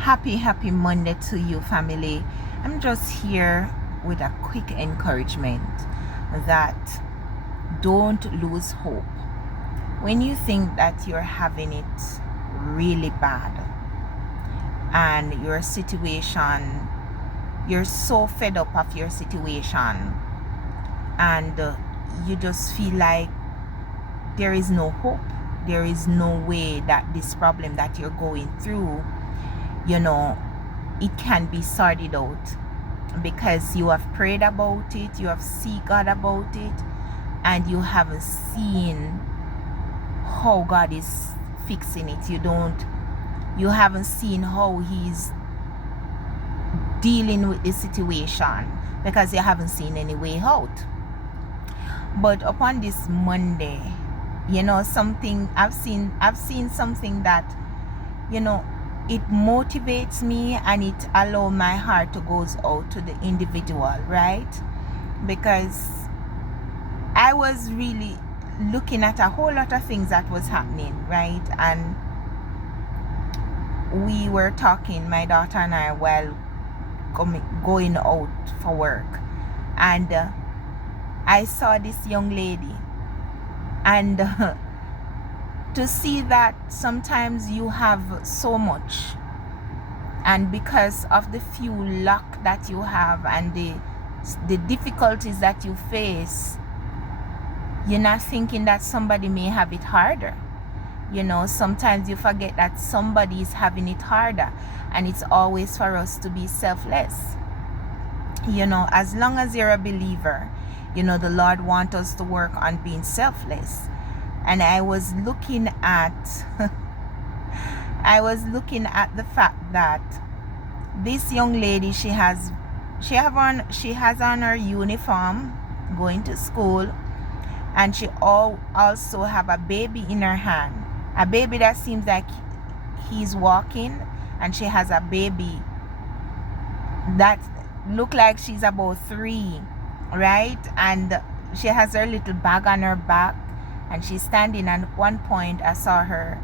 Happy Monday to you, family. I'm just here with a quick encouragement that don't lose hope. When you think that you're having it really bad and your situation, you're so fed up of your situation, and you just feel like there is no hope, there is no way that this problem that you're going through, it can be sorted out, because you have prayed about it, you have seek God about it, and you haven't seen how God is fixing it. You haven't seen how He's dealing with the situation, because you haven't seen any way out. But upon this Monday, something I've seen something that it motivates me, and it allows my heart to goes out to the individual, right? Because I was really looking at a whole lot of things that was happening, right? And we were talking, my daughter and I, while going out for work, and I saw this young lady, and to see that sometimes you have so much, and because of the few luck that you have and the difficulties that you face, you're not thinking that somebody may have it harder. Sometimes you forget that somebody is having it harder, and it's always for us to be selfless. As long as you're a believer, the Lord wants us to work on being selfless. And I was looking at the fact that this young lady, she has on her uniform going to school, and she also have a baby in her hand, a baby that seems like he's walking, and she has a baby that look like she's about 3, right? And she has her little bag on her back, and she's standing. And at one point I saw her,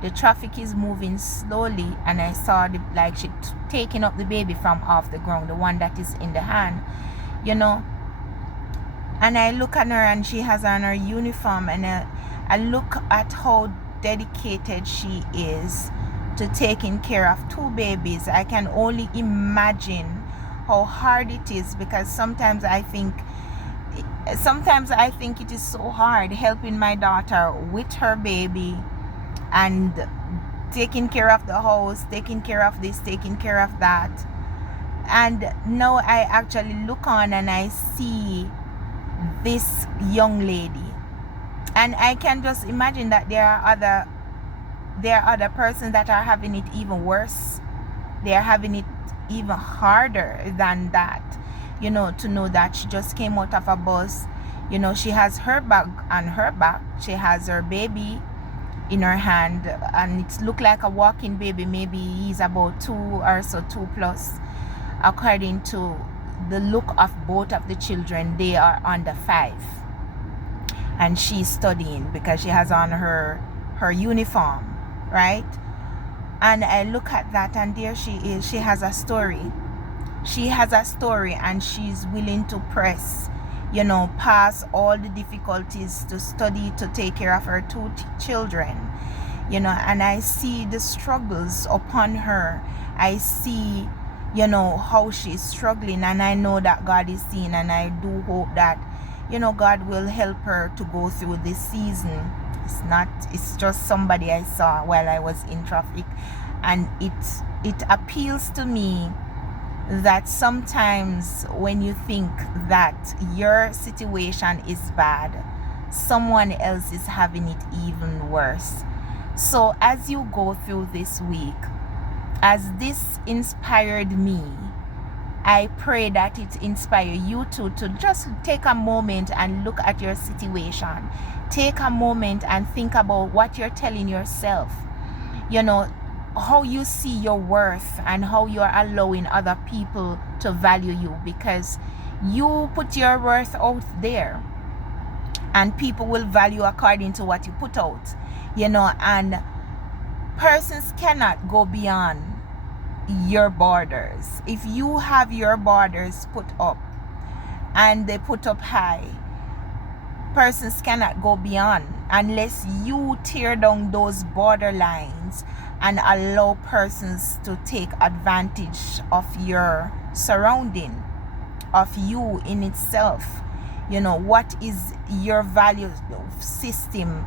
the traffic is moving slowly, and I saw she taking up the baby from off the ground, the one that is in the hand, and I look at her, and she has on her uniform, and I look at how dedicated she is to taking care of 2 babies. I can only imagine how hard it is, because sometimes I think it is so hard helping my daughter with her baby, and taking care of the house, taking care of this, taking care of that. And now I actually look on, and I see this young lady, and I can just imagine that there are other persons that are having it even worse. They are having it even harder than that. To know that she just came out of a bus, she has her bag on her back, she has her baby in her hand, and it looked like a walking baby. Maybe he's about 2 or so, 2 plus, according to the look of both of the children. They are under 5, and she's studying because she has on her uniform, right? And I look at that, and there she is. She has a story, and she's willing to press, past all the difficulties to study, to take care of her 2 children, and I see the struggles upon her. I see, how she's struggling, and I know that God is seeing, and I do hope that, God will help her to go through this season. It's just somebody I saw while I was in traffic, and it appeals to me that sometimes when you think that your situation is bad, someone else is having it even worse. So as you go through this week, as this inspired me, I pray that it inspire you to just take a moment and look at your situation. Take a moment and think about what you're telling yourself. How you see your worth, and how you're allowing other people to value you, because you put your worth out there, and people will value according to what you put out. And persons cannot go beyond your borders. If you have your borders put up and they put up high, persons cannot go beyond unless you tear down those borderlines and allow persons to take advantage of your surrounding, of you in itself. What is your value system,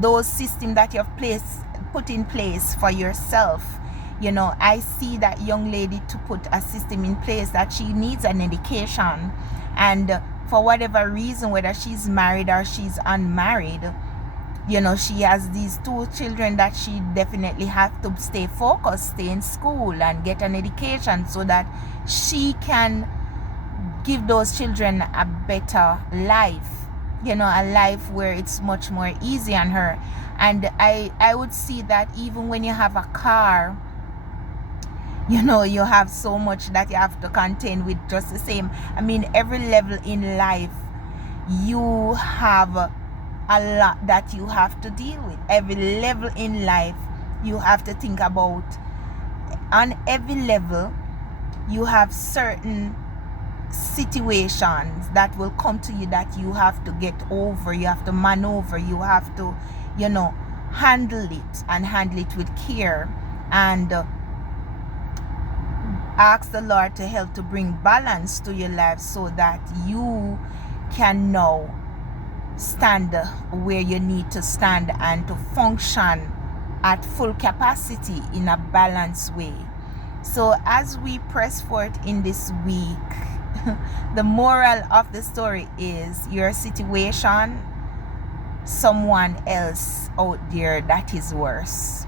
those system that you have put in place for yourself. I see that young lady to put a system in place that she needs an education, and for whatever reason, whether she's married or she's unmarried, she has these 2 children that she definitely has to stay focused, stay in school and get an education so that she can give those children a better life, a life where it's much more easy on her. And I would see that even when you have a car, you have so much that you have to contend with just the same. Every level in life, you have a lot that you have to deal with. Every level in life, you have to think about. On every level, you have certain situations that will come to you that you have to get over, you have to maneuver, you have to, handle it, and handle it with care, and ask the Lord to help to bring balance to your life so that you can now stand where you need to stand and to function at full capacity in a balanced way. So as we press forth in this week, the moral of the story is your situation, someone else out there that is worse.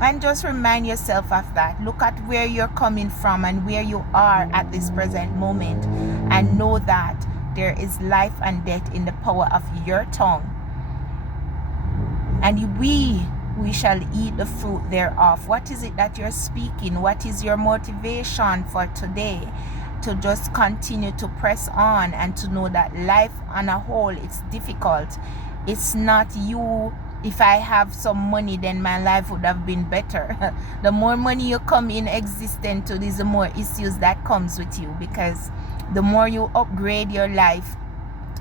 And just remind yourself of that. Look at where you're coming from and where you are at this present moment, and know that there is life and death in the power of your tongue. And we shall eat the fruit thereof. What is it that you're speaking? What is your motivation for today? To just continue to press on and to know that life on a whole, it's difficult. It's not you. If I have some money, then my life would have been better. The more money you come in existence to, the more issues that comes with you, because the more you upgrade your life,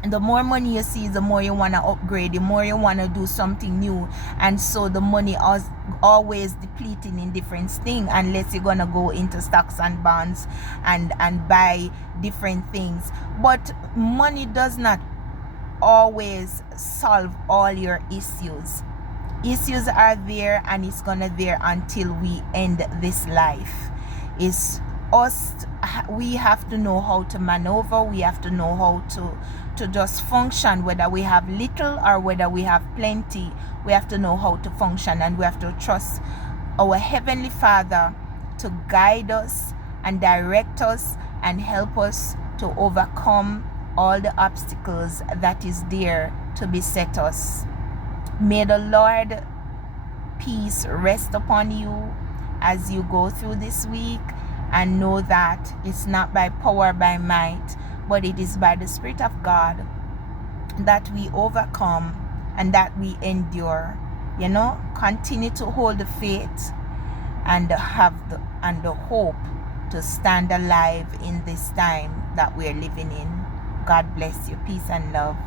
the more money you see, the more you want to upgrade, the more you want to do something new. And so the money is always depleting in different things, unless you're going to go into stocks and bonds and buy different things. But money does not always solve all your issues. Issues are there, and it's gonna there until we end this life. It's us. We have to know how to maneuver. We have to know how to just function, whether we have little or whether we have plenty. We have to know how to function, and we have to trust our Heavenly Father to guide us and direct us and help us to overcome all the obstacles that is there to beset us. May the Lord peace rest upon you as you go through this week, and know that it's not by power, by might, but it is by the Spirit of God that we overcome and that we endure. Continue to hold the faith and have the hope to stand alive in this time that we're living in. God bless you. Peace and love.